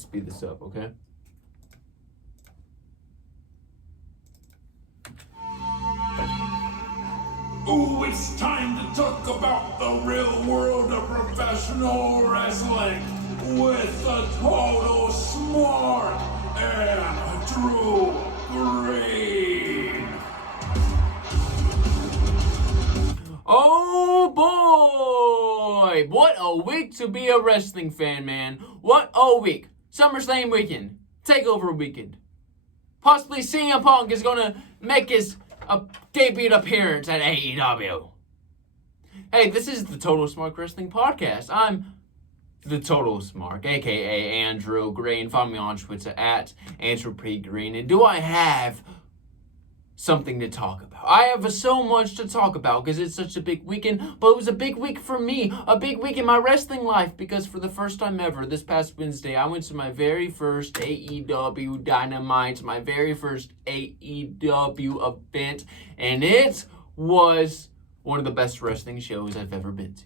Let's speed this up, okay? Ooh, it's time to talk about the real world of professional wrestling with the total Smark and Drew Green. Oh boy! What a week to be a wrestling fan, man. What a week. Summerslam weekend. Takeover weekend. Possibly CM Punk is going to make his debut appearance at AEW. Hey, this is the Total Smark Wrestling Podcast. I'm the Total Smark, a.k.a. Andrew Green. Follow me on Twitter at Andrew P. Green. And do I have something to talk about? I have so much to talk about because it's such a big weekend, but it was a big week for me, a big week in my wrestling life, because for the first time ever, this past Wednesday, I went to my very first AEW Dynamite, my very first AEW event, and it was one of the best wrestling shows I've ever been to.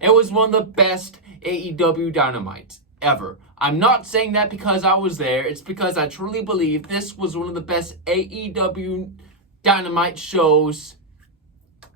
It was one of the best AEW Dynamites ever. I'm not saying that because I was there. It's because I truly believe this was one of the best AEW Dynamite shows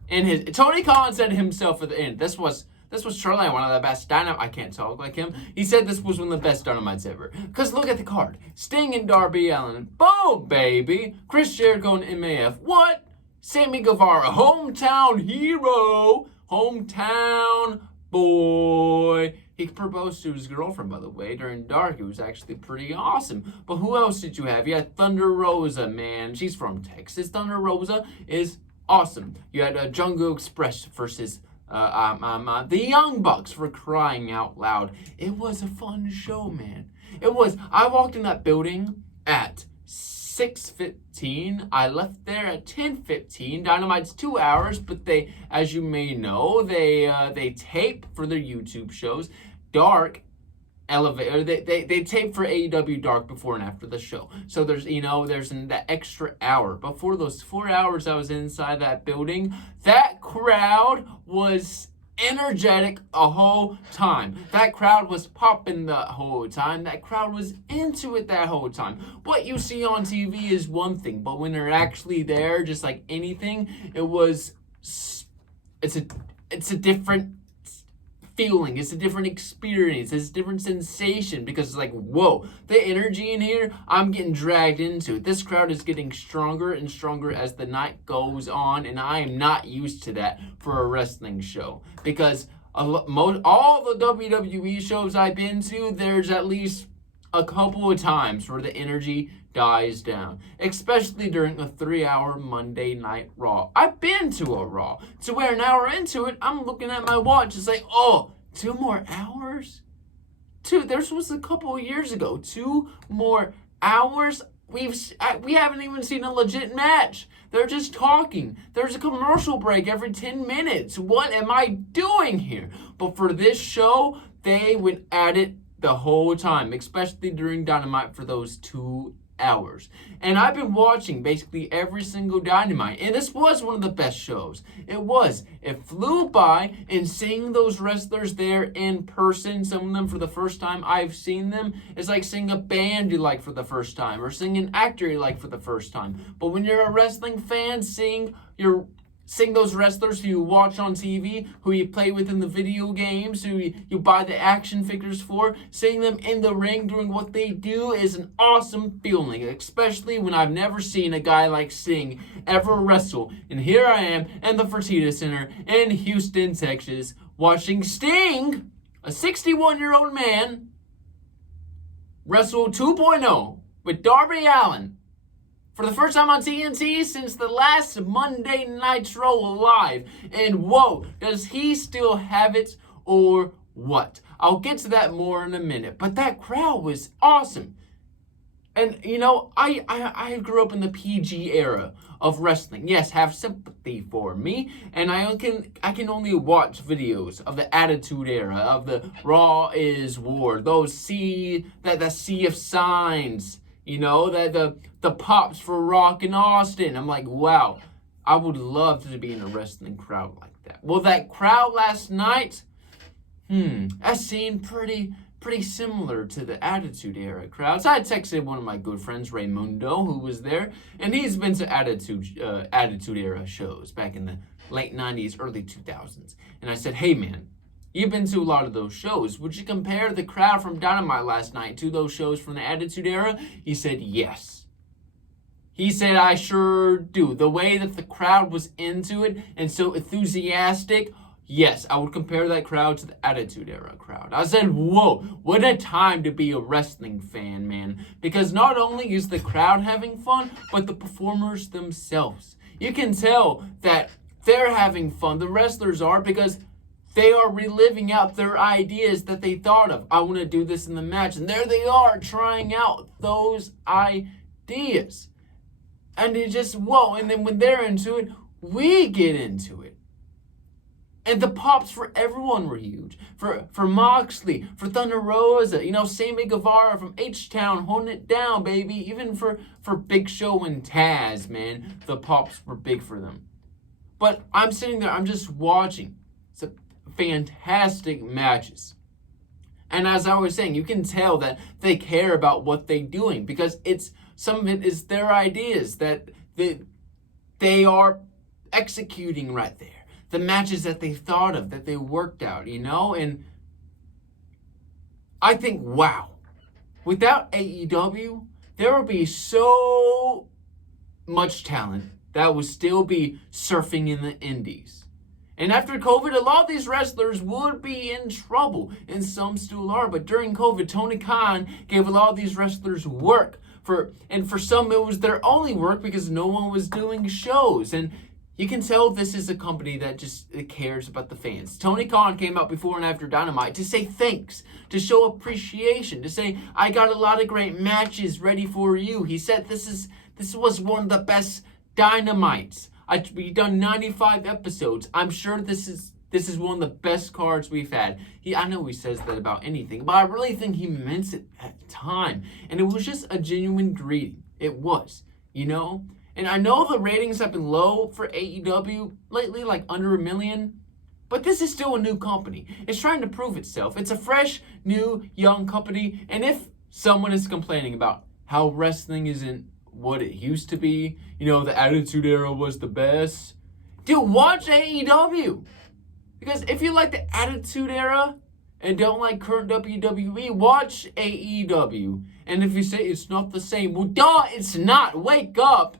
in his... Tony Khan said himself at the end, this was truly one of the best Dynamite... I can't talk like him. He said this was one of the best Dynamites ever. Because look at the card. Sting and Darby Allin. Boom, baby. Chris Jericho and MAF. What? Sammy Guevara. Hometown hero. Hometown boy. He proposed to his girlfriend, by the way, during Dark. It was actually pretty awesome. But who else did you have? You had Thunder Rosa, man. She's from Texas. Thunder Rosa is awesome. You had Jungle Express versus the Young Bucks, for crying out loud. It was a fun show, man. It was. I walked in that building at 6:15. I left there at 10:15. Dynamite's 2 hours, but they, as you may know, they tape for their YouTube shows. Dark Elevator, they tape for AEW Dark before and after the show. So there's that extra hour. But for those 4 hours I was inside that building, that crowd was energetic the whole time. That crowd was popping the whole time. That crowd was into it that whole time. What you see on TV is one thing, but when they're actually there, just like anything, it's a different feeling. It's a different experience. It's a different sensation, because it's like, whoa, the energy in here, I'm getting dragged into it. This crowd is getting stronger and stronger as the night goes on, and I am not used to that for a wrestling show, because all the WWE shows I've been to, there's at least a couple of times where the energy dies down, especially during a 3-hour Monday Night Raw. I've been to a Raw, to where an hour into it, I'm looking at my watch, it's like, oh, 2 more hours? This was a couple of years ago, 2 more hours? We haven't even seen a legit match. They're just talking. There's a commercial break every 10 minutes. What am I doing here? But for this show, they went at it the whole time, especially during Dynamite for those 2 hours. And I've been watching basically every single Dynamite, and this was one of the best shows. It flew by, and seeing those wrestlers there in person, some of them for the first time I've seen them, is like seeing a band you like for the first time, or seeing an actor you like for the first time. But when you're a wrestling fan, seeing those wrestlers who you watch on TV, who you play with in the video games, who you buy the action figures for, seeing them in the ring doing what they do is an awesome feeling, especially when I've never seen a guy like Sting ever wrestle. And here I am in the Fertitta Center in Houston, Texas, watching Sting, a 61-year-old man, wrestle 2.0 with Darby Allin for the first time on TNT since the last Monday Nitro Live. And whoa, does he still have it or what? I'll get to that more in a minute. But that crowd was awesome. And, I grew up in the PG era of wrestling. Yes, have sympathy for me. And I can only watch videos of the Attitude Era, of the Raw is War, the sea of signs, the pops for Rock and Austin. I'm like, wow, I would love to be in a wrestling crowd like that. Well, that crowd last night, that seemed pretty pretty similar to the Attitude Era crowds. I texted one of my good friends, Raymundo, who was there, and he's been to Attitude Era shows back in the late 90s, early 2000s. And I said, hey man, you've been to a lot of those shows. Would you compare the crowd from Dynamite last night to those shows from the Attitude Era? He said, yes. He said, I sure do. The way that the crowd was into it and so enthusiastic, yes, I would compare that crowd to the Attitude Era crowd. I said, whoa, what a time to be a wrestling fan, man. Because not only is the crowd having fun, but the performers themselves. You can tell that they're having fun, the wrestlers are, because they are reliving out their ideas that they thought of. I want to do this in the match. And there they are trying out those ideas. And it just, whoa. And then when they're into it, we get into it. And the pops for everyone were huge. For Moxley, for Thunder Rosa, Sammy Guevara from H-Town holding it down, baby. Even for Big Show and Taz, man, the pops were big for them. But I'm sitting there, I'm just watching. It's a fantastic matches. And as I was saying, you can tell that they care about what they're doing because some of it is their ideas that they are executing right there. The matches that they thought of, that they worked out, and I think, wow, without AEW, there would be so much talent that would still be surfing in the indies. And after COVID, a lot of these wrestlers would be in trouble, and some still are. But during COVID, Tony Khan gave a lot of these wrestlers work. For some, it was their only work because no one was doing shows. And you can tell this is a company that just cares about the fans. Tony Khan came out before and after Dynamite to say thanks, to show appreciation, to say, I got a lot of great matches ready for you. He said this was one of the best Dynamites. We've done 95 episodes. I'm sure this is one of the best cards we've had. I know he says that about anything, but I really think he meant it at the time. And it was just a genuine greeting. It was, And I know the ratings have been low for AEW lately, like under 1 million. But this is still a new company. It's trying to prove itself. It's a fresh, new, young company. And if someone is complaining about how wrestling isn't what it used to be, the Attitude Era was the best, dude, watch AEW. Because if you like the Attitude Era and don't like current WWE, watch AEW. And if you say it's not the same, well, duh, it's not. Wake up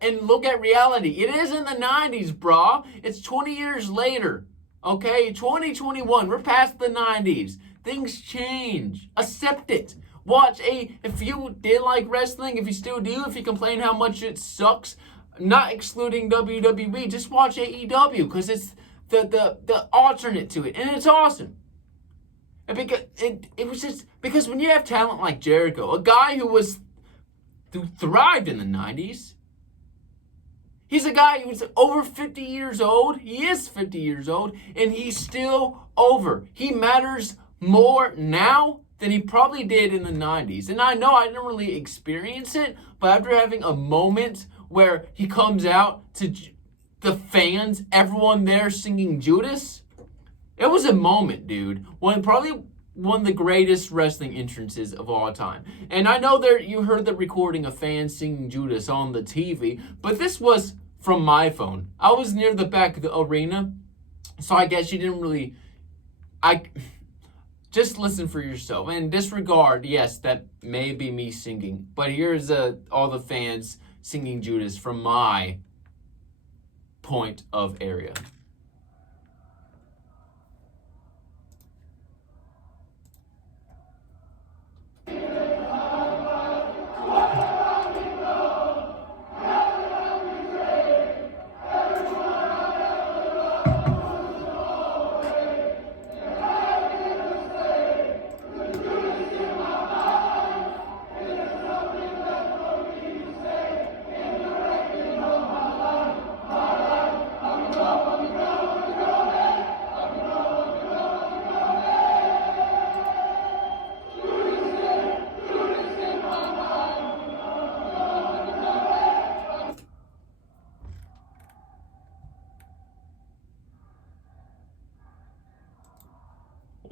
and look at reality. It is in the 90s, brah. It's 20 years later, okay? 2021, we're past the 90s. Things change. Accept it. If you did like wrestling, if you still do, if you complain how much it sucks, not excluding WWE, just watch AEW because it's the alternate to it, and it's awesome. And because it was just because when you have talent like Jericho, a guy who thrived in the 90s, he's a guy who's over 50 years old. He is 50 years old, and he's still over. He matters more now than he probably did in the 90s. And I know I didn't really experience it, but after having a moment where he comes out to the fans, everyone there singing Judas, it was a moment, dude. Probably one of the greatest wrestling entrances of all time. And I know you heard the recording of fans singing Judas on the TV, but this was from my phone. I was near the back of the arena, so I guess you didn't really... Just listen for yourself and disregard, yes, that may be me singing. But here's all the fans singing Judas from my point of area.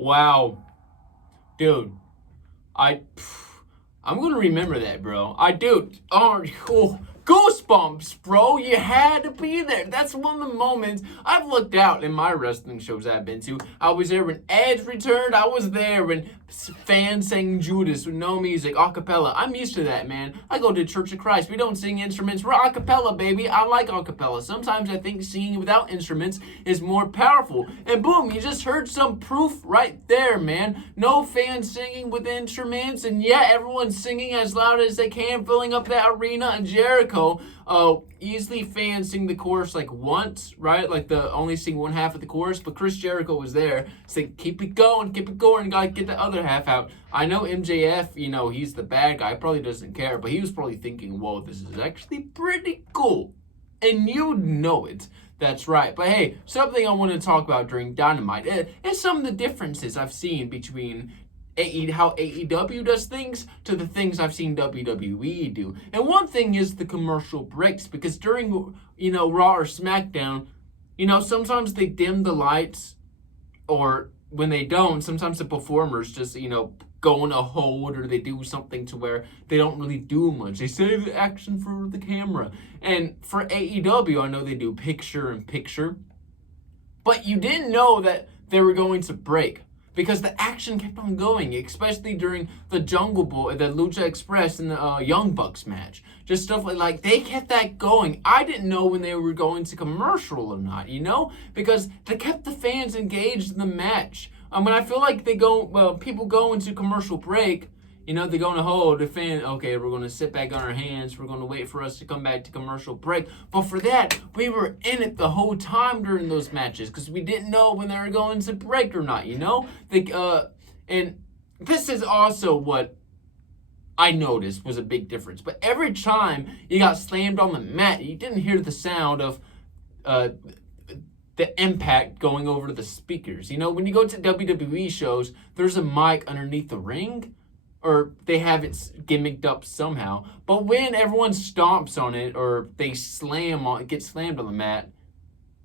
Wow. Dude, I'm going to remember that, bro. Oh, goosebumps, bro. You had to be there. That's one of the moments I've looked out in my wrestling shows I've been to. I was there when Edge returned. I was there when fans sang Judas with no music, a cappella. I'm used to that, man. I go to Church of Christ. We don't sing instruments. We're a cappella, baby. I like a cappella. Sometimes I think singing without instruments is more powerful. And boom, you just heard some proof right there, man. No fans singing with instruments, and yeah, everyone's singing as loud as they can, filling up that arena in Jericho. Easily fans sing the chorus like once, right? Like the only sing one half of the chorus, but Chris Jericho was there saying, keep it going, gotta get the other half out. I know MJF, he's the bad guy, probably doesn't care, but he was probably thinking, whoa, this is actually pretty cool. And you know it. That's right. But hey, something I want to talk about during Dynamite is some of the differences I've seen between how AEW does things to the things I've seen WWE do. And one thing is the commercial breaks, because during, Raw or SmackDown, sometimes they dim the lights, or when they don't, sometimes the performers just, go on a hold, or they do something to where they don't really do much. They save the action for the camera. And for AEW, I know they do picture in picture, but you didn't know that they were going to break, because the action kept on going, especially during the Jungle Boy, the Lucha Express, and the Young Bucks match. Just stuff like they kept that going. I didn't know when they were going to commercial or not, because they kept the fans engaged in the match. When I feel like people go into commercial break, they're going to hold the fan. Okay, we're going to sit back on our hands. We're going to wait for us to come back to commercial break. But for that, we were in it the whole time during those matches, because we didn't know when they were going to break or not, And this is also what I noticed was a big difference. But every time you got slammed on the mat, you didn't hear the sound of the impact going over the speakers. When you go to WWE shows, there's a mic underneath the ring, or they have it gimmicked up somehow. But when everyone stomps on it, or they get slammed on the mat,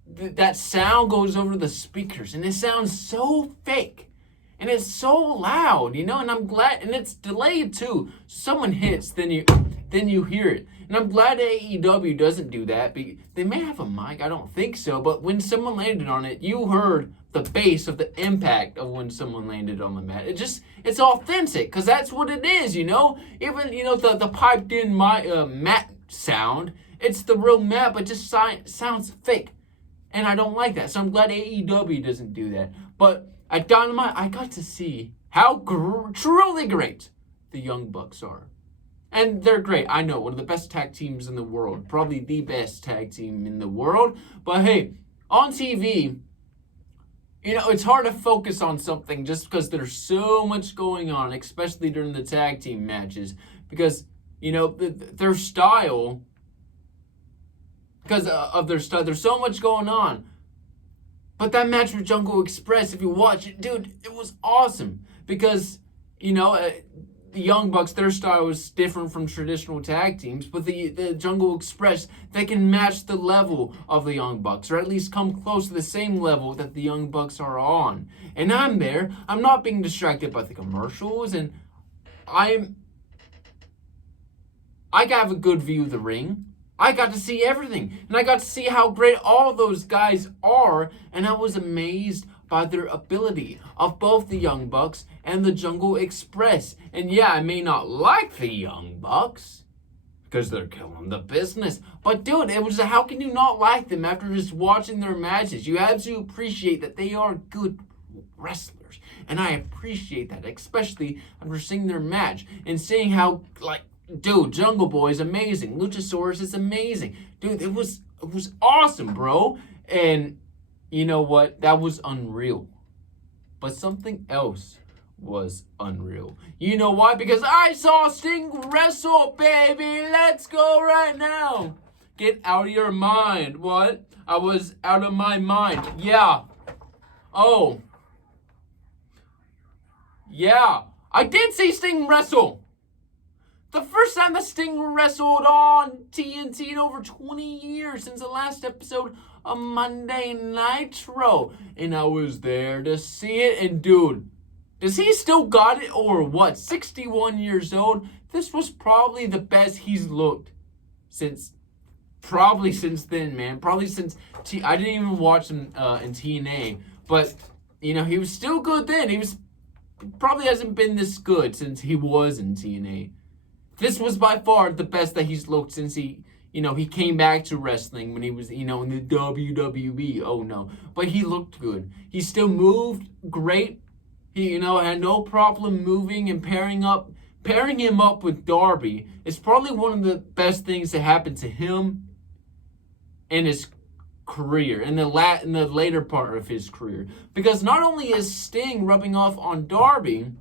that sound goes over the speakers, and it sounds so fake. And it's so loud, and I'm glad, and it's delayed too. Someone hits, then you hear it. And I'm glad AEW doesn't do that. They may have a mic, I don't think so, but when someone landed on it, you heard the bass of the impact of when someone landed on the mat. It's authentic, because that's what it is, Even, the piped in mat sound, it's the real mat, but just sounds fake. And I don't like that, so I'm glad AEW doesn't do that. But at Dynamite, I got to see how truly great the Young Bucks are. And they're great. I know, one of the best tag teams in the world. Probably the best tag team in the world. But hey, on TV, it's hard to focus on something just because there's so much going on, especially during the tag team matches. Because, their style, because of their style, there's so much going on. But that match with Jungle Express, if you watch it, dude, it was awesome. Because, the Young Bucks, their style is different from traditional tag teams, but the Jungle Express, they can match the level of the Young Bucks, or at least come close to the same level that the Young Bucks are on. And I'm there. I'm not being distracted by the commercials, and I have a good view of the ring. I got to see everything, and I got to see how great all those guys are, and I was amazed by their ability of both the Young Bucks and the Jungle Express. And yeah, I may not like the Young Bucks, because they're killing the business. But dude, how can you not like them after just watching their matches? You have to appreciate that they are good wrestlers. And I appreciate that, especially after seeing their match and seeing how, dude, Jungle Boy is amazing. Luchasaurus is amazing. Dude, it was awesome, bro. And you know what? That was unreal. But something else was unreal. You know why? Because I saw Sting wrestle, baby. Let's go right now. Get out of your mind. What? I was out of my mind. Yeah. Oh. Yeah. I did see Sting wrestle. The first time that Sting wrestled on TNT in over 20 years since the last episode of Monday Nitro. And I was there to see it. And dude, Does he still got it or what? 61 years old. This was probably the best he's looked since then, man. Probably since I didn't even watch him in TNA, but you know, he was still good then. He probably hasn't been this good since he was in TNA. This was by far the best that he's looked since he came back to wrestling when he was, in the WWE. Oh no. But he looked good. He still moved great. He, had no problem moving and pairing him up with Darby is probably one of the best things that happened to him in his career, in the later part of his career. Because not only is Sting rubbing off on Darby,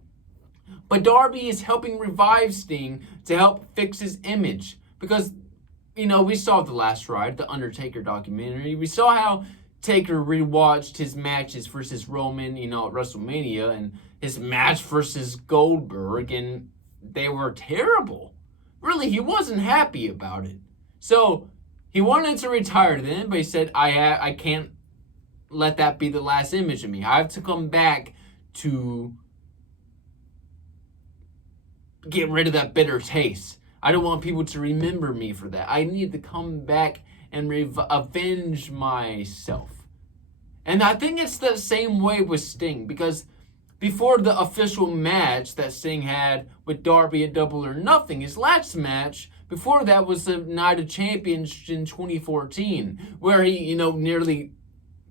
but Darby is helping revive Sting to help fix his image. Because, we saw The Last Ride, the Undertaker documentary. We saw how Taker rewatched his matches versus Roman, at WrestleMania, and his match versus Goldberg, and they were terrible. Really, he wasn't happy about it. So, he wanted to retire then, but he said, I can't let that be the last image of me. I have to come back to get rid of that bitter taste. I don't want people to remember me for that. I need to come back and avenge myself. And I think it's the same way with Sting, because before the official match that Sting had with Darby at Double or Nothing, his last match, before that was the Night of Champions in 2014, where he, nearly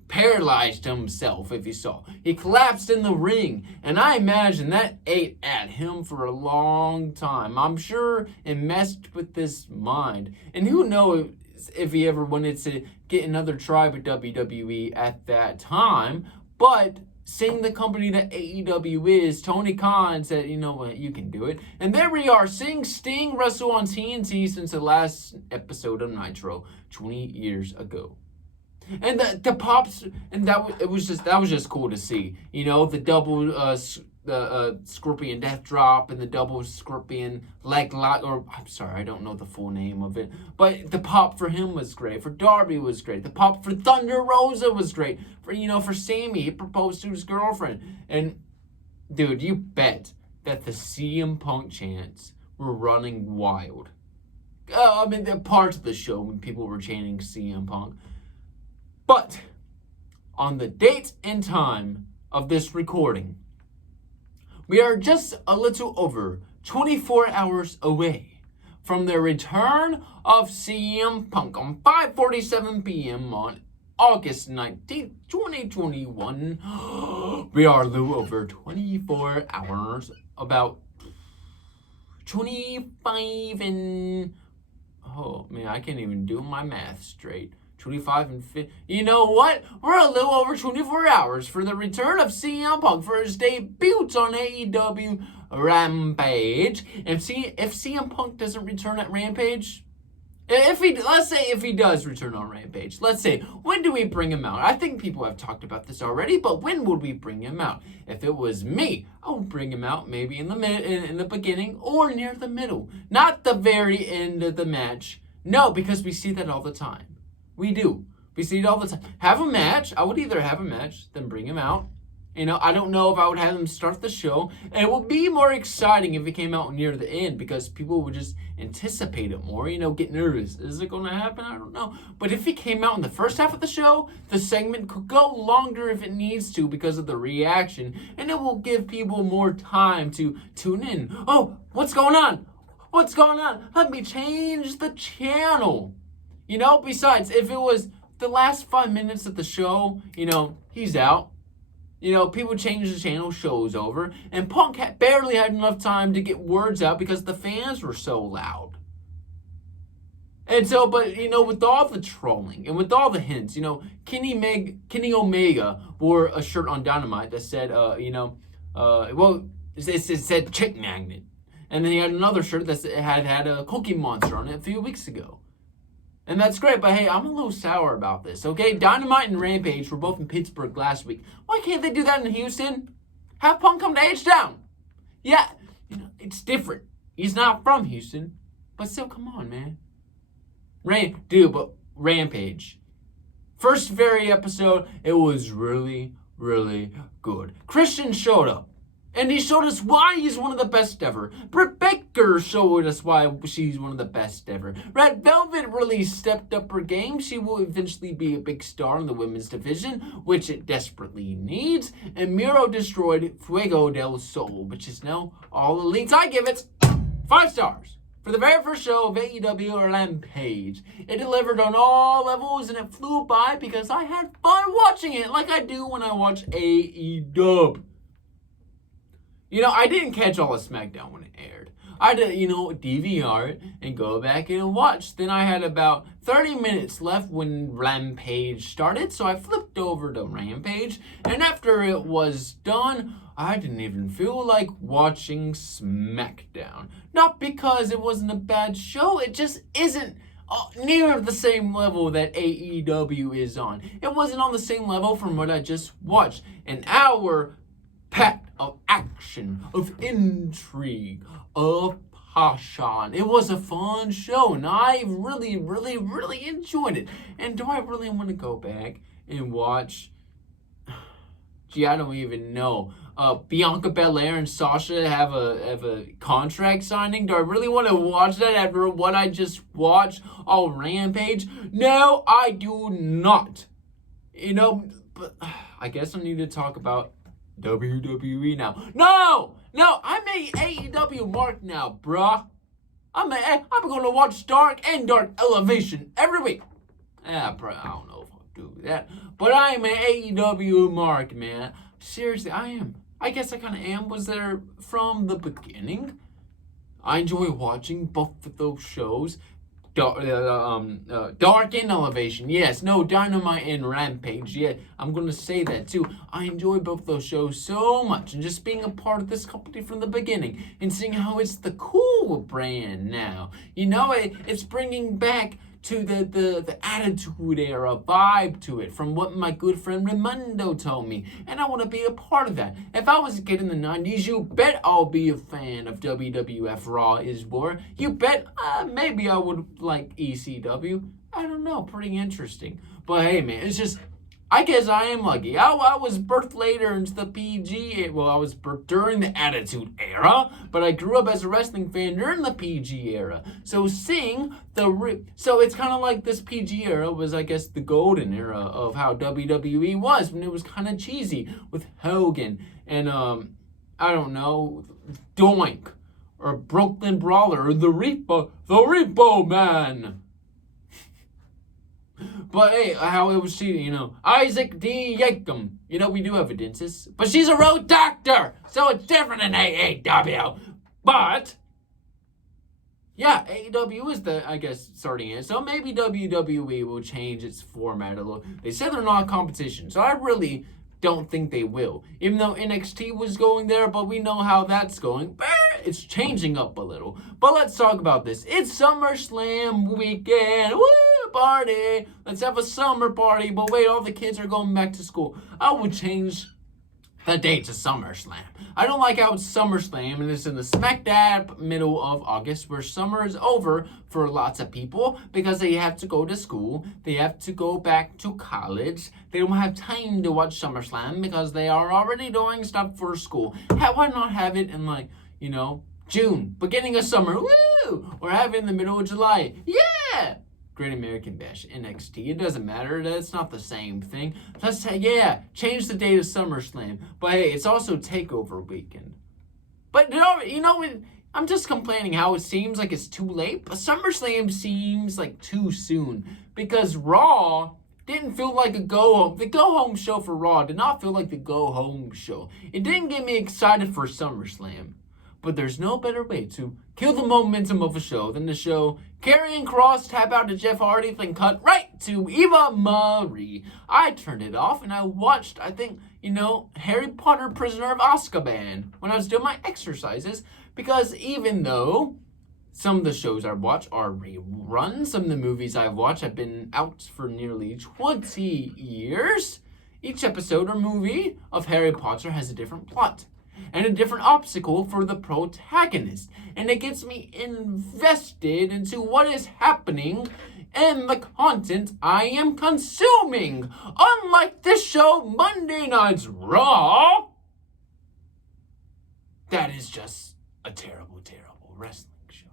paralyzed himself, if you saw. He collapsed in the ring, and I imagine that ate at him for a long time. I'm sure it messed with his mind. And who knows if he ever wanted to get another try with WWE at that time, but seeing the company that AEW is, Tony Khan said, you know what, you can do it. And there we are, seeing Sting wrestle on TNT since the last episode of Nitro 20 years ago. And the pops, and that was just cool to see. The double Scorpion Death Drop and the double Scorpion Leg Lock, or I'm sorry, I don't know the full name of it. But the pop for him was great. For Darby was great. The pop for Thunder Rosa was great. For Sammy, he proposed to his girlfriend. And dude, you bet that the CM Punk chants were running wild. The parts of the show when people were chanting CM Punk. But on the date and time of this recording, we are just a little over 24 hours away from the return of CM Punk on 5:47 p.m. on August 19th, 2021. We are a little over 24 hours, about 25 and... Oh, man, I can't even do my math straight. 25 and 50. You know what? We're a little over 24 hours for the return of CM Punk for his debut on AEW Rampage. If CM Punk doesn't return at Rampage, let's say if he does return on Rampage, let's say, when do we bring him out? I think people have talked about this already, but when would we bring him out? If it was me, I would bring him out maybe in the beginning or near the middle, not the very end of the match. No, because we see that all the time. We do. We see it all the time. Have a match. I would either have a match than bring him out. I don't know if I would have him start the show. And it would be more exciting if it came out near the end, because people would just anticipate it more, get nervous. Is it going to happen? I don't know. But if he came out in the first half of the show, the segment could go longer if it needs to because of the reaction. And it will give people more time to tune in. Oh, what's going on? What's going on? Let me change the channel. Besides, if it was the last 5 minutes of the show, he's out. People change the channel, show's over. And Punk barely had enough time to get words out because the fans were so loud. And so, but, with all the trolling and with all the hints, Kenny Omega wore a shirt on Dynamite that said, it said Chick Magnet. And then he had another shirt that had a Cookie Monster on it a few weeks ago. And that's great, but hey, I'm a little sour about this, okay? Dynamite and Rampage were both in Pittsburgh last week. Why can't they do that in Houston? Have Punk come to H-Town. Yeah, it's different. He's not from Houston, but still, come on, man. But Rampage. First very episode, it was really, really good. Christian showed up. And he showed us why he's one of the best ever. Britt Baker showed us why she's one of the best ever. Red Velvet really stepped up her game. She will eventually be a big star in the women's division, which it desperately needs. And Miro destroyed Fuego del Sol, which is now all elites. I give it 5 stars. For the very first show of AEW Rampage, it delivered on all levels and it flew by because I had fun watching it like I do when I watch AEW. You know, I didn't catch all of SmackDown when it aired. I did, DVR it and go back and watch. Then I had about 30 minutes left when Rampage started, so I flipped over to Rampage. And after it was done, I didn't even feel like watching SmackDown. Not because it wasn't a bad show, it just isn't near the same level that AEW is on. It wasn't on the same level from what I just watched. An hour packed of action, of intrigue, of passion. It was a fun show, and I really, really, really enjoyed it. And do I really want to go back and watch? Gee, I don't even know. Bianca Belair and Sasha have a contract signing. Do I really want to watch that after what I just watched on Rampage? No, I do not. But I guess I need to talk about WWE now. No, I'm a AEW mark now, bruh. I'm gonna watch Dark and Dark Elevation every week. Bruh, I don't know if I'll do that, but I'm an AEW mark, man. Seriously, I am. I guess I kind of am. Was there from the beginning. I enjoy watching both of those shows. Dark and Elevation, yes. No, Dynamite and Rampage, yeah. I'm going to say that too. I enjoy both those shows so much. And just being a part of this company from the beginning. And seeing how it's the cool brand now. It's bringing back to the Attitude Era vibe to it. From what my good friend Raimundo told me. And I want to be a part of that. If I was a kid in the 90s, you bet I'll be a fan of WWF Raw is War. You bet maybe I would like ECW. I don't know. Pretty interesting. But hey, man, it's just, I guess I am lucky. I was birthed later into the PG. Well, I was birthed during the Attitude Era, but I grew up as a wrestling fan during the PG era. So seeing so it's kind of like this PG era was, I guess, the golden era of how WWE was when it was kind of cheesy with Hogan and I don't know, Doink or Brooklyn Brawler or the Repo Man. But hey, how it was cheating, Isaac D. Yakum. We do have a dentist. But she's a road doctor. So it's different than AEW. But, yeah, AEW is starting it. So maybe WWE will change its format a little. They said they're not competition. So I really don't think they will. Even though NXT was going there, but we know how that's going. It's changing up a little. But let's talk about this. It's SummerSlam weekend. Woo! Party. Let's have a summer party. But wait, all the kids are going back to school. I would change the date to SummerSlam. I don't like how it's SummerSlam and it's in the smack dab middle of August where summer is over for lots of people because they have to go to school. They have to go back to college. They don't have time to watch SummerSlam because they are already doing stuff for school. Why not have it in June, beginning of summer, woo! Or have it in the middle of July, yeah! Great American Bash, NXT. It doesn't matter. That's not the same thing. Change the date of SummerSlam. But hey, it's also TakeOver weekend. But I'm just complaining how it seems like it's too late. But SummerSlam seems like too soon because Raw didn't feel like a go-home. The go-home show for Raw did not feel like the go-home show. It didn't get me excited for SummerSlam. But there's no better way to kill the momentum of a show than to show Karrion Kross tap out to Jeff Hardy, then cut right to Eva Marie. I turned it off and I watched, Harry Potter Prisoner of Azkaban when I was doing my exercises. Because even though some of the shows I watch are reruns, some of the movies I've watched have been out for nearly 20 years, each episode or movie of Harry Potter has a different plot and a different obstacle for the protagonist. And it gets me invested into what is happening and the content I am consuming. Unlike this show, Monday Night's Raw, is just a terrible, terrible wrestling show.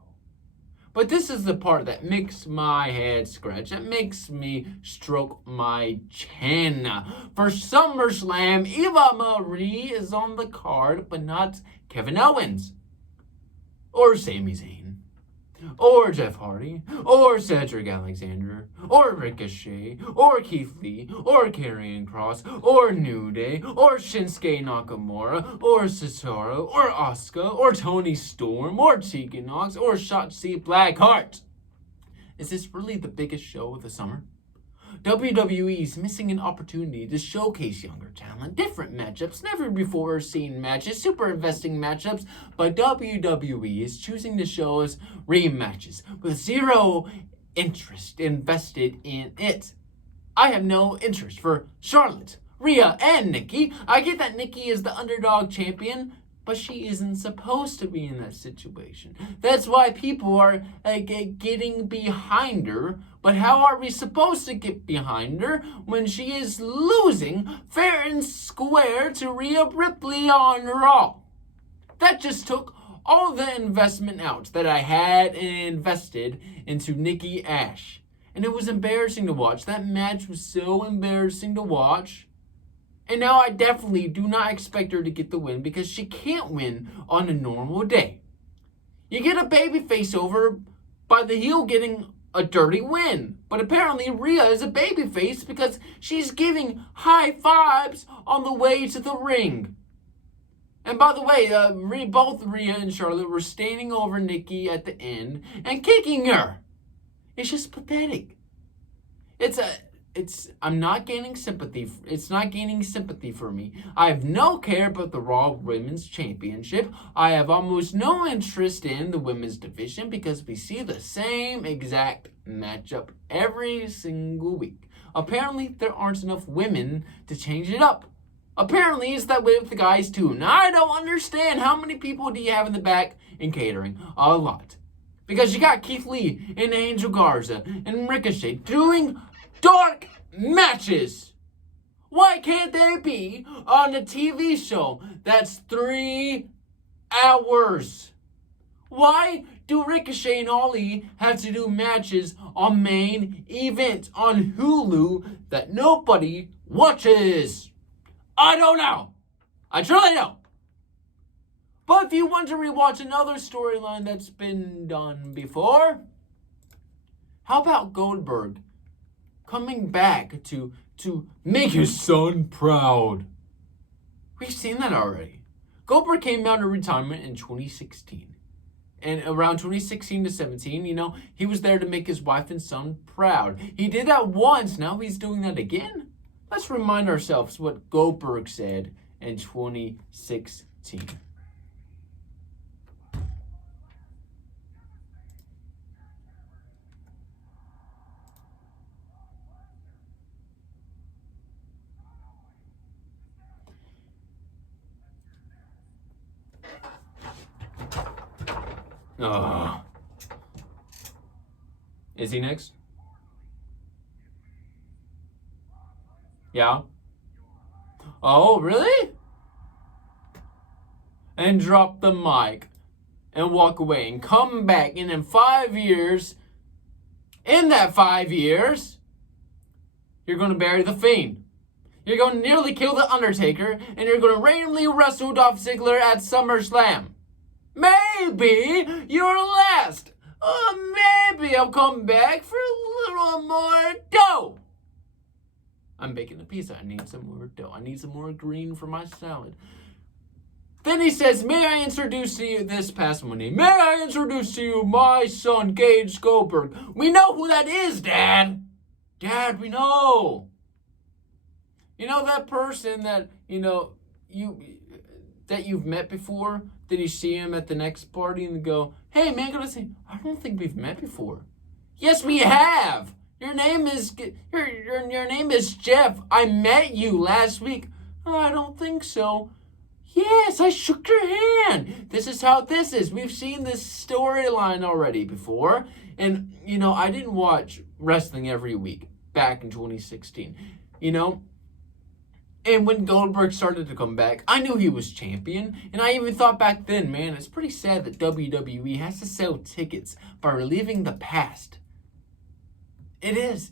But this is the part that makes my head scratch. That makes me stroke my chin. For SummerSlam, Eva Marie is on the card, but not Kevin Owens. Or Sami Zayn. Or Jeff Hardy. Or Cedric Alexander. Or Ricochet. Or Keith Lee. Or Karrion Kross. Or New Day. Or Shinsuke Nakamura. Or Cesaro. Or Asuka. Or Toni Storm. Or Tegan Nox. Or Shotzi Blackheart. Is this really the biggest show of the summer? WWE is missing an opportunity to showcase younger talent, different matchups, never before seen matches, super investing matchups, but WWE is choosing to show us rematches with zero interest invested in it. I have no interest for Charlotte, Rhea, and Nikki. I get that Nikki is the underdog champion, but she isn't supposed to be in that situation. That's why people are getting behind her. But how are we supposed to get behind her when she is losing fair and square to Rhea Ripley on Raw? That just took all the investment out that I had invested into Nikki Ash. And it was embarrassing to watch. That match was so embarrassing to watch. And now I definitely do not expect her to get the win because she can't win on a normal day. You get a babyface over by the heel getting a dirty win. But apparently Rhea is a babyface because she's giving high fives on the way to the ring. And by the way, both Rhea and Charlotte were standing over Nikki at the end and kicking her. It's just pathetic. I'm not gaining sympathy. It's not gaining sympathy for me. I have no care about the Raw Women's Championship. I have almost no interest in the women's division because we see the same exact matchup every single week. Apparently, there aren't enough women to change it up. Apparently, it's that way with the guys too. Now, I don't understand how many people do you have in the back in catering? A lot. Because you got Keith Lee and Angel Garza and Ricochet doing dark matches. Why can't they be on a TV show that's 3 hours? Why do Ricochet and Ali have to do matches on main event on Hulu that nobody watches? I don't know. I truly don't. But if you want to rewatch another storyline that's been done before, how about Goldberg coming back to make his son proud? We've seen that already. Goldberg came out of retirement in 2016. And around 2016 to 17, he was there to make his wife and son proud. He did that once, now he's doing that again? Let's remind ourselves what Goldberg said in 2016. Is he next? Yeah. Oh, really? And drop the mic and walk away and come back. And in 5 years, in that 5 years, you're going to bury the Fiend. You're going to nearly kill the Undertaker. And you're going to randomly wrestle Dolph Ziggler at SummerSlam. Maybe you're last. Maybe I'll come back for a little more dough. I'm baking a pizza. I need some more dough. I need some more green for my salad. Then he says, may I introduce to you this past Monday? May I introduce to you my son, Gage Goldberg? We know who that is, Dad. Dad, we know. You know that person that, that you've met before? Then you see him at the next party and go, hey, man, gonna say, I don't think we've met before. Yes, we have. Your name is Jeff. I met you last week. Oh, I don't think so. Yes, I shook your hand. This is how this is. We've seen this storyline already before. And, I didn't watch wrestling every week back in 2016. And when Goldberg started to come back, I knew he was champion. And I even thought back then, man, it's pretty sad that WWE has to sell tickets by reliving the past. It is.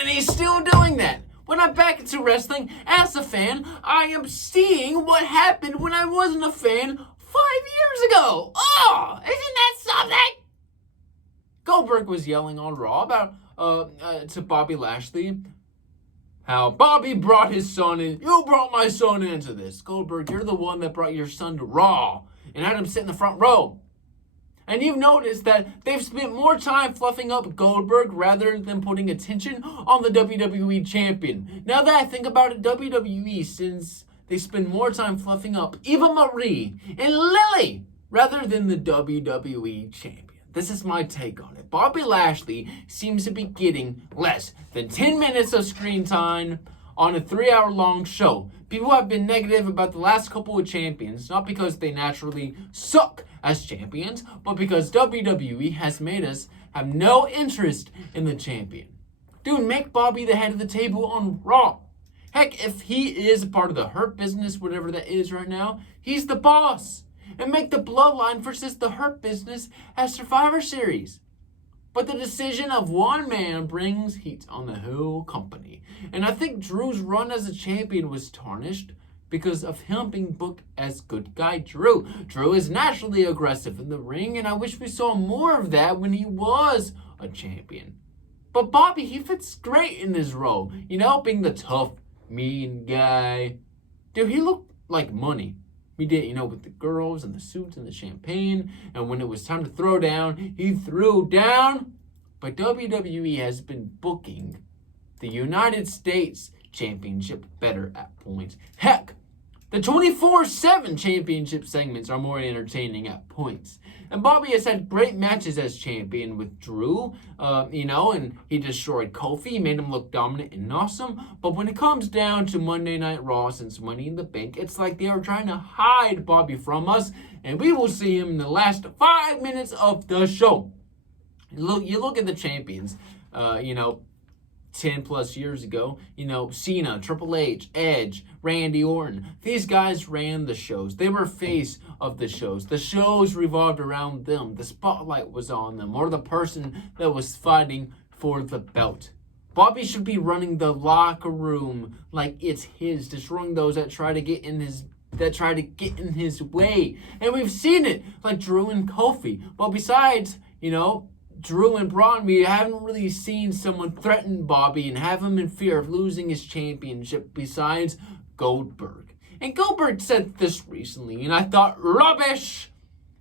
And he's still doing that. When I'm back into wrestling, as a fan, I am seeing what happened when I wasn't a fan 5 years ago. Oh, isn't that something? Goldberg was yelling on Raw about to Bobby Lashley how Bobby brought his son in. You brought my son into this. Goldberg, you're the one that brought your son to Raw and had him sit in the front row. And you've noticed that they've spent more time fluffing up Goldberg rather than putting attention on the WWE champion. Now that I think about it, WWE, since they spend more time fluffing up Eva Marie and Lily rather than the WWE champion. This is my take on it. Bobby Lashley seems to be getting less than 10 minutes of screen time on a 3-hour-long show. People have been negative about the last couple of champions, not because they naturally suck as champions, but because WWE has made us have no interest in the champion. Dude, make Bobby the head of the table on Raw. Heck, if he is a part of the Hurt Business, whatever that is right now, he's the boss. And make the Bloodline versus the Hurt Business as Survivor Series. But the decision of one man brings heat on the whole company. And I think Drew's run as a champion was tarnished because of him being booked as good guy Drew. Drew is naturally aggressive in the ring, and I wish we saw more of that when he was a champion. But Bobby, he fits great in his role. You know, being the tough, mean guy. Dude, he looked like money. He did, you know, with the girls and the suits and the champagne. And when it was time to throw down, he threw down. But WWE has been booking the United States Championship better at points. Heck, the 24/7 championship segments are more entertaining at points. And Bobby has had great matches as champion with Drew, and he destroyed Kofi. He made him look dominant and awesome. But when it comes down to Monday Night Raw since Money in the Bank, it's like they are trying to hide Bobby from us. And we will see him in the last 5 minutes of the show. You look at the champions, 10 plus years ago, Cena, Triple H, Edge, Randy Orton. These guys ran the shows. They were face of the shows. The shows revolved around them. The spotlight was on them, or the person that was fighting for the belt. Bobby should be running the locker room like it's his, destroying those that try to get in his way. And we've seen it, like Drew and Kofi. But besides, Drew and Braun, we haven't really seen someone threaten Bobby and have him in fear of losing his championship besides Goldberg. And Goldberg said this recently, and I thought, rubbish!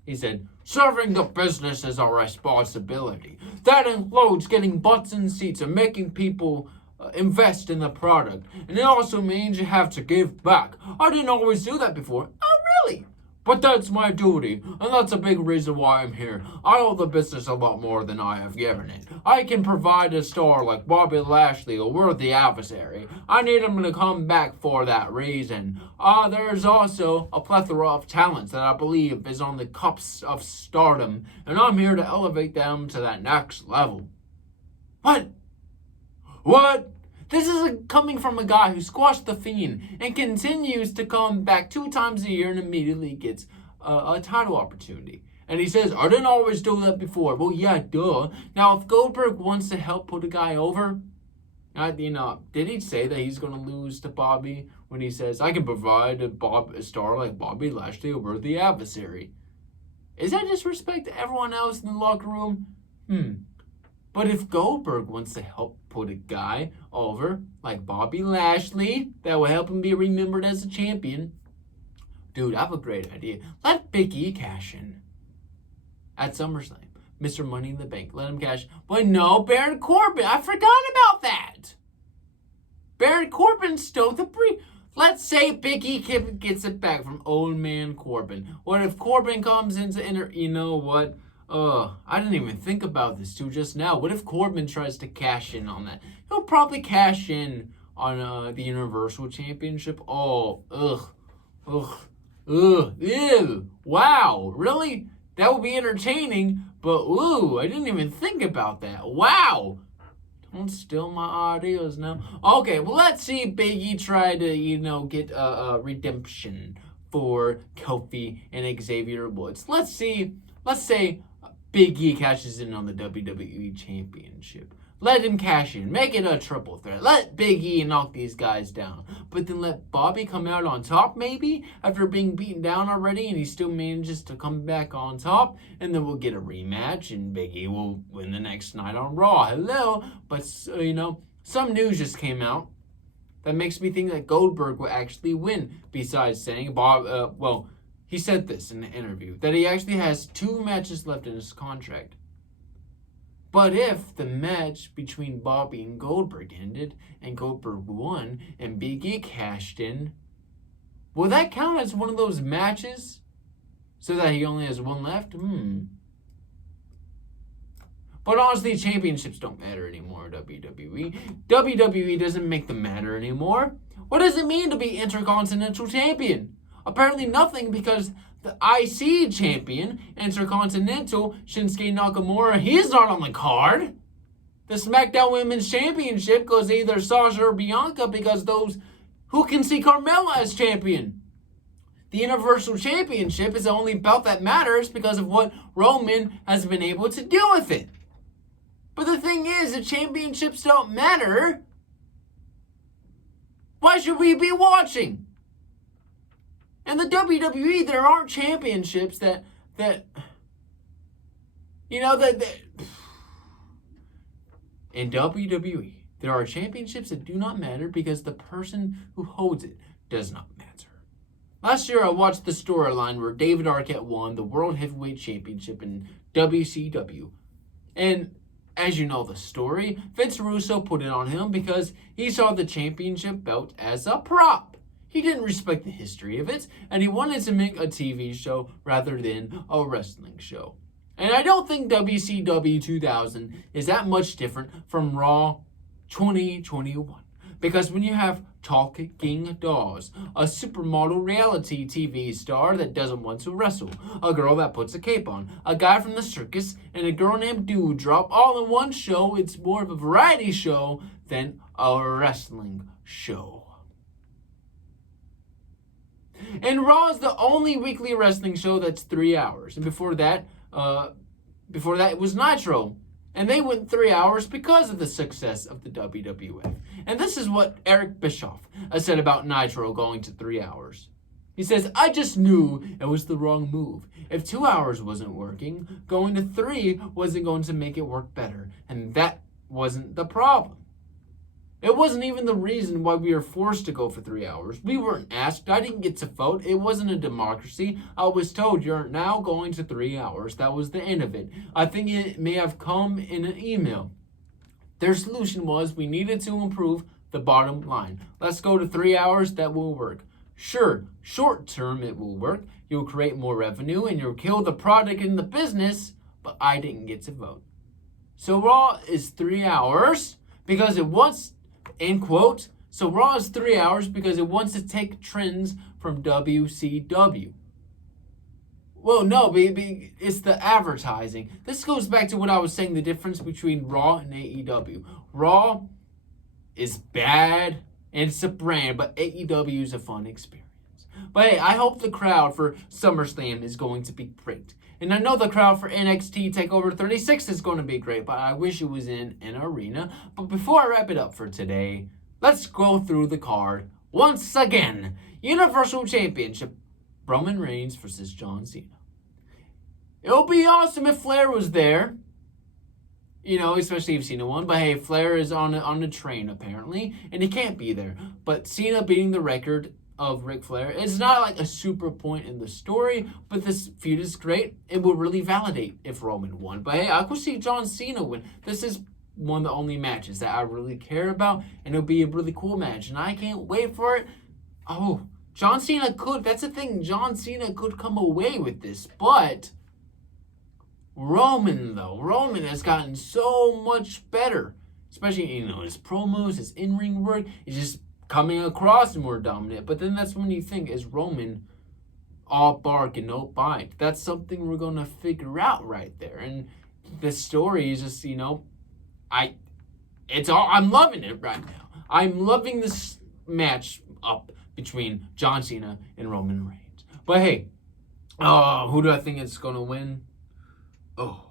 He said, serving the business is our responsibility. That includes getting butts in seats and making people invest in the product. And it also means you have to give back. I didn't always do that before. Oh, really? But that's my duty, and that's a big reason why I'm here. I owe the business a lot more than I have given it. I can provide a star like Bobby Lashley a worthy adversary. I need him to come back for that reason. There's also a plethora of talents that I believe is on the cups of stardom, and I'm here to elevate them to that next level. What? This is coming from a guy who squashed the Fiend and continues to come back 2 times a year and immediately gets a title opportunity. And he says, I didn't always do that before. Well, yeah, duh. Now, if Goldberg wants to help put a guy over, did he say that he's going to lose to Bobby when he says, I can provide a star like Bobby Lashley a worthy adversary? Is that disrespect to everyone else in the locker room? But if Goldberg wants to help put a guy over like Bobby Lashley that will help him be remembered as a champion, dude, I have a great idea. Let Big E cash in at SummerSlam. Mr. Money in the Bank. Let him cash. But no, Baron Corbin. I forgot about that. Baron Corbin stole the Let's say Big E gets it back from old man Corbin. What if Corbin comes into you know what? I didn't even think about this too just now. What if Corbin tries to cash in on that? He'll probably cash in on the Universal Championship. Ew. Wow, really? That would be entertaining, but I didn't even think about that. Wow. Don't steal my ideas now. Okay, well, let's see Big E try to, get redemption for Kofi and Xavier Woods. Let's say Big E cashes in on the WWE Championship. Let him cash in. Make it a triple threat. Let Big E knock these guys down. But then let Bobby come out on top, maybe, after being beaten down already, and he still manages to come back on top. And then we'll get a rematch, and Big E will win the next night on Raw. Hello. But, some news just came out that makes me think that Goldberg will actually win, besides saying, he said this in the interview, that he actually has 2 matches left in his contract. But if the match between Bobby and Goldberg ended, and Goldberg won, and Big E cashed in, will that count as one of those matches? So that he only has 1 left? But honestly, championships don't matter anymore, WWE. WWE doesn't make them matter anymore. What does it mean to be Intercontinental Champion? Apparently nothing, because the IC champion, Intercontinental, Shinsuke Nakamura, he's not on the card. The SmackDown Women's Championship goes either Sasha or Bianca, because those who can see Carmella as champion. The Universal Championship is the only belt that matters because of what Roman has been able to do with it. But the thing is, the championships don't matter. Why should we be watching? In the WWE, there aren't championships that in WWE, there are championships that do not matter because the person who holds it does not matter. Last year, I watched the storyline where David Arquette won the World Heavyweight Championship in WCW. And as you know the story, Vince Russo put it on him because he saw the championship belt as a prop. He didn't respect the history of it, and he wanted to make a TV show rather than a wrestling show. And I don't think WCW 2000 is that much different from Raw 2021. Because when you have Talking Dolls, a supermodel reality TV star that doesn't want to wrestle, a girl that puts a cape on, a guy from the circus, and a girl named Dewdrop all in one show, it's more of a variety show than a wrestling show. And Raw is the only weekly wrestling show that's 3 hours. And before that it was Nitro. And they went 3 hours because of the success of the WWF. And this is what Eric Bischoff has said about Nitro going to 3 hours. He says, I just knew it was the wrong move. If 2 hours wasn't working, going to 3 wasn't going to make it work better. And that wasn't the problem. It wasn't even the reason why we were forced to go for 3 hours. We weren't asked. I didn't get to vote. It wasn't a democracy. I was told you're now going to 3 hours. That was the end of it. I think it may have come in an email. Their solution was we needed to improve the bottom line. Let's go to 3 hours. That will work. Sure, short term it will work. You'll create more revenue and you'll kill the product in the business, but I didn't get to vote. So Raw is 3 hours because it wants... End quote. So Raw is 3 hours because it wants to take trends from WCW. Well, no, baby, it's the advertising. This goes back to what I was saying, the difference between Raw and AEW. Raw is bad and it's a brand, but AEW is a fun experience. But hey, I hope the crowd for Summerslam is going to be great. And I know the crowd for NXT TakeOver 36 is going to be great, but I wish it was in an arena. But before I wrap it up for today, let's go through the card once again. Universal Championship, Roman Reigns versus John Cena. It would be awesome if Flair was there. Especially if Cena won. But hey, Flair is on the train apparently, and he can't be there. But Cena beating the record of Ric Flair. It's not like a super point in the story, but this feud is great. It will really validate if Roman won. But hey, I could see John Cena win. This is one of the only matches that I really care about, and it'll be a really cool match, and I can't wait for it. Oh, John Cena could, that's the thing, John Cena could come away with this, but Roman has gotten so much better, especially, his promos, his in-ring work, is just coming across more dominant. But then that's when you think, is Roman all bark and no bite? That's something we're going to figure out right there. And the story is just, I'm loving it right now. I'm loving this match up between John Cena and Roman Reigns. But hey, who do I think is going to win? Oh,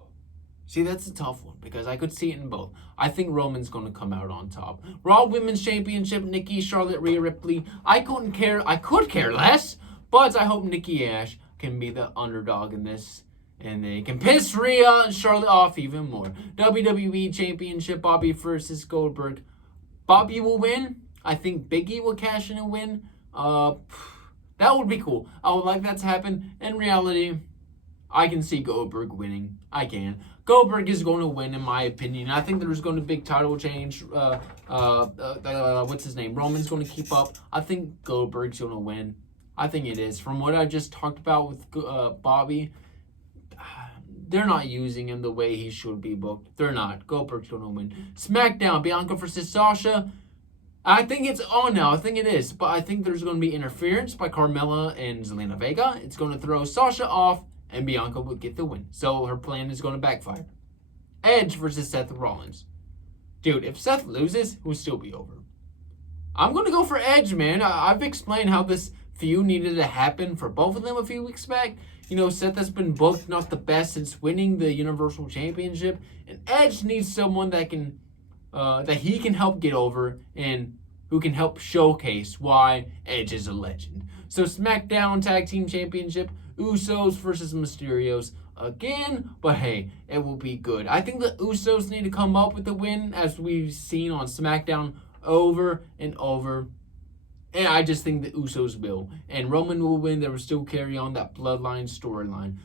see, that's a tough one because I could see it in both. I think Roman's going to come out on top. Raw Women's Championship, Nikki, Charlotte, Rhea Ripley. I could care less, but I hope Nikki Ash can be the underdog in this. And they can piss Rhea and Charlotte off even more. WWE Championship, Bobby versus Goldberg. Bobby will win. I think Big E will cash in and win. That would be cool. I would like that to happen. In reality, I can see Goldberg winning. I can. Goldberg is going to win, in my opinion. I think there's going to be a big title change. What's his name? Roman's going to keep up. I think Goldberg's going to win. I think it is. From what I just talked about with Bobby, they're not using him the way he should be booked. They're not. Goldberg's going to win. SmackDown, Bianca versus Sasha. I think it's on now. I think it is. But I think there's going to be interference by Carmella and Zelina Vega. It's going to throw Sasha off, and Bianca will get the win. So her plan is going to backfire. Edge versus Seth Rollins. Dude, if Seth loses, it will still be over. I'm going to go for Edge, man. I've explained how this feud needed to happen for both of them a few weeks back. You know, Seth has been booked not the best since winning the Universal Championship, and Edge needs someone that he can help get over and who can help showcase why Edge is a legend. So SmackDown Tag Team Championship, Usos versus Mysterios again, but hey, it will be good. I think the Usos need to come up with the win, as we've seen on SmackDown over and over. And I just think the Usos will. And Roman will win. They will still carry on that bloodline storyline.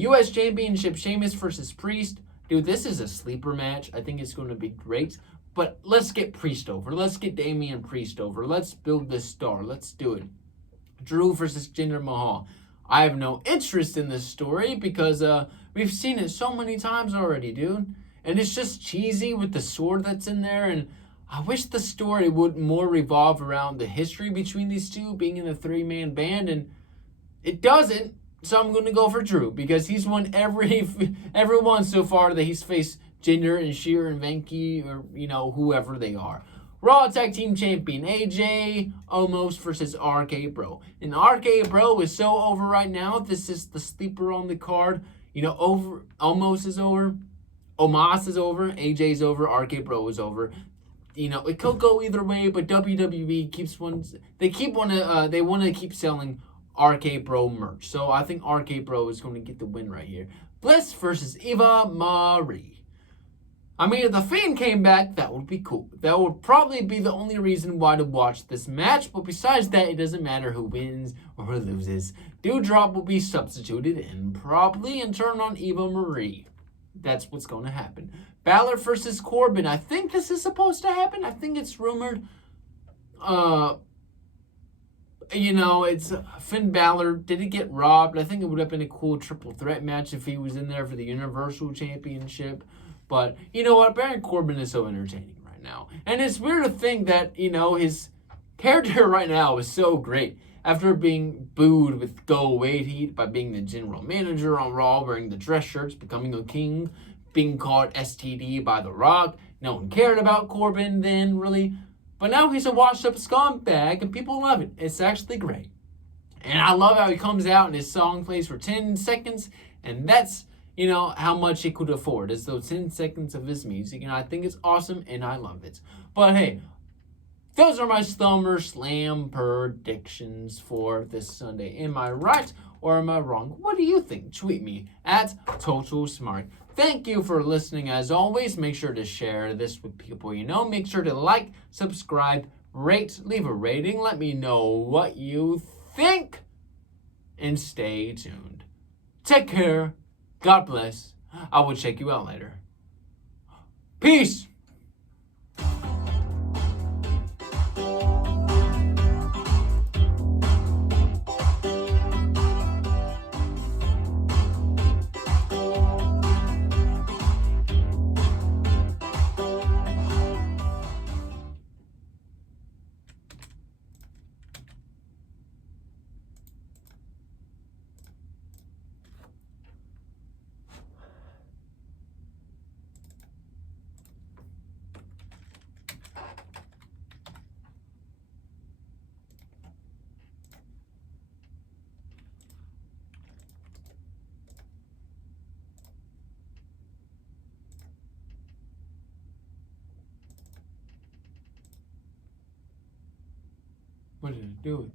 U.S. Championship, Sheamus versus Priest. Dude, this is a sleeper match. I think it's going to be great. But let's get Priest over. Let's get Damian Priest over. Let's build this star. Let's do it. Drew versus Jinder Mahal. I have no interest in this story because we've seen it so many times already, dude. And it's just cheesy with the sword that's in there. And I wish the story would more revolve around the history between these two being in the three-man band, and it doesn't. So I'm going to go for Drew because he's won every one so far that he's faced Jinder and Sheer and Venki or, you know, whoever they are. Raw Tag Team Champion AJ Omos versus RK Bro. And RK Bro is so over right now. This is the sleeper on the card. You know, Omos is over. Omos is over. AJ's over. RK Bro is over. You know, it could go either way, but WWE they want to keep selling RK Bro merch. So I think RK Bro is going to get the win right here. Bliss versus Eva Marie. I mean, if The Fiend came back, that would be cool. That would probably be the only reason why to watch this match. But besides that, it doesn't matter who wins or who loses. Dewdrop will be substituted in probably and turn on Eva Marie. That's what's going to happen. Balor versus Corbin. I think this is supposed to happen. I think it's rumored. You know, it's Finn Balor. Did he get robbed? I think it would have been a cool triple threat match if he was in there for the Universal Championship. But you know what? Baron Corbin is so entertaining right now. And it's weird to think that, you know, his character right now is so great. After being booed with Go Away Heat by being the general manager on Raw, wearing the dress shirts, becoming a king, being called STD by The Rock. No one cared about Corbin then, really. But now he's a washed-up scumbag, and people love it. It's actually great. And I love how he comes out and his song plays for 10 seconds, and that's, you know, how much he could afford, is those 10 seconds of his music. And I think it's awesome, and I love it. But hey, those are my SummerSlam predictions for this Sunday. Am I right or am I wrong? What do you think? Tweet me at TotalSmart. Thank you for listening. As always, make sure to share this with people you know. Make sure to like, subscribe, rate, leave a rating. Let me know what you think. And stay tuned. Take care. God bless. I will check you out later. Peace. What did it do?